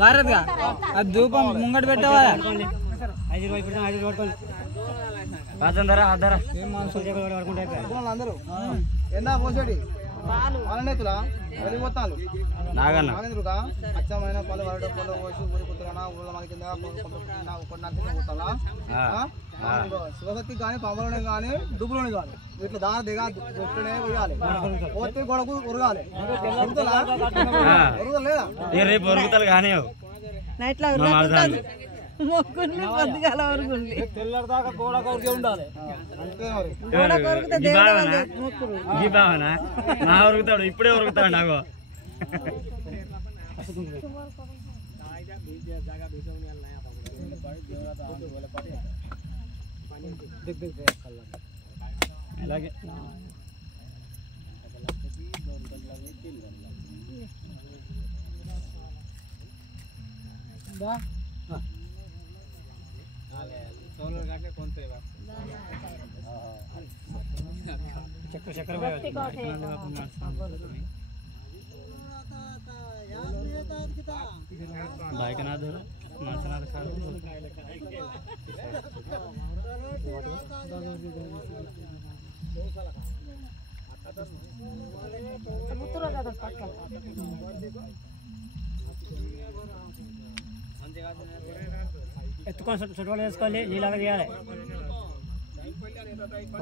భారత్ అది ధూపం ముంగట పెట్టవా అందరూ ఎందా పోసేటి వాళ్ళనేతులా వెళ్ళిపోతాను నాగేంద్రుగా అచ్చమైన పళ్ళు వరడ పళ్ళు పోసి ఊరి కుతున్నా ఊళ్ళ మన కింద పోతానా శివశక్తి కానీ పంపలోనే కానీ దుబ్బులోనే కానీ ఇట్లా దాని దిగా దుట్టునే పోయాలి పోతే గొడకు ఉరగాలి ఉరగలేదా రేపు ఉరుగుతారు కానీ తెల్లదాకా గోడ కొరికే ఉండాలి నా ఉరుగుతాడు ఇప్పుడే ఉరుగుతాడు నాకు అలాగే చక్కెర बाइक ना दे माचना रखा ఎత్తుకొని చుట్టుపక్కల వేసుకోవాలి నీళ్ళగా తీయాలి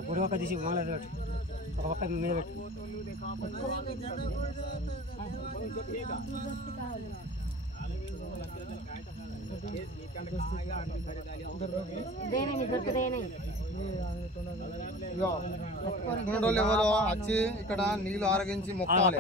పొడి ఒక తీసి మాల పెట్టు ఒక పక్క మీద పెట్టు వచ్చి ఇక్కడ నీళ్లు ఆరగించి మొక్కాలి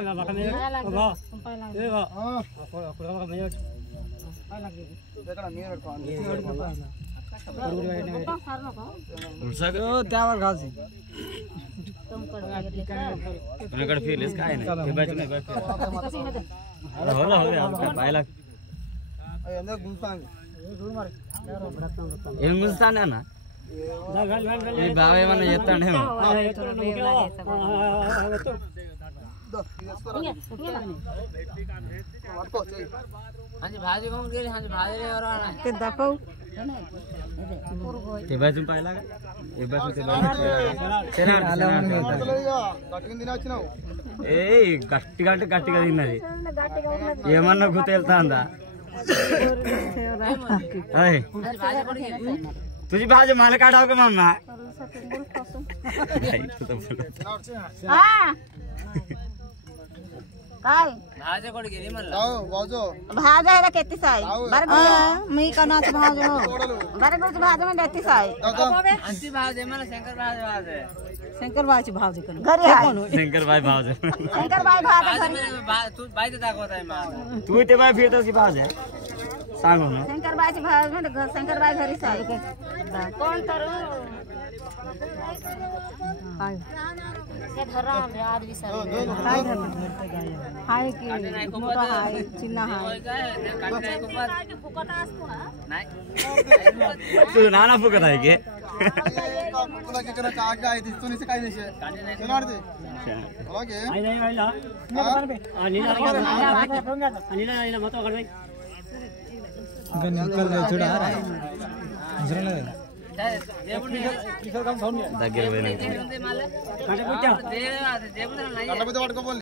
ఏం గుంజుతానే అన్న బావ ఏమన్నా చెప్తాడేమో ఏ గట్టిగా అంటే గట్టిగా తిన్నది ఏమన్నా గుర్తు వెళ్తా అందా तुझी भाजी मला काढाव का मम्मा भाजा है किती साई मी कनाच भाज हो बरे गुरुच भाज म्हणजे किती साई अंती भाजी मला शंकर भाजी भाजी शंकर बाईची भाजी करून घरी आहे शंकर बाई भाजी शंकर बाई भाजी तू बाई दाखवत आहे मला तू ते बाई फिरतोस की भाजी सांगू ना शंकर बाईची भाजी म्हणजे शंकर बाई घरी साई कोण तर हाय ते धरा आज विसर काय धरा हाय की मोठा हाय चिन्ना हाय फुकट असतो ना नाही तू नाना फुकट आहे की तुला की करा आग आहे ती तुनीसे काय विषय चलाडते ओके आई नाही वाला आणि नीला मत करवे निकल रे थोड़ा आ रहा है దగ్గర పోయినా గణపతి పట్టుకోవాలి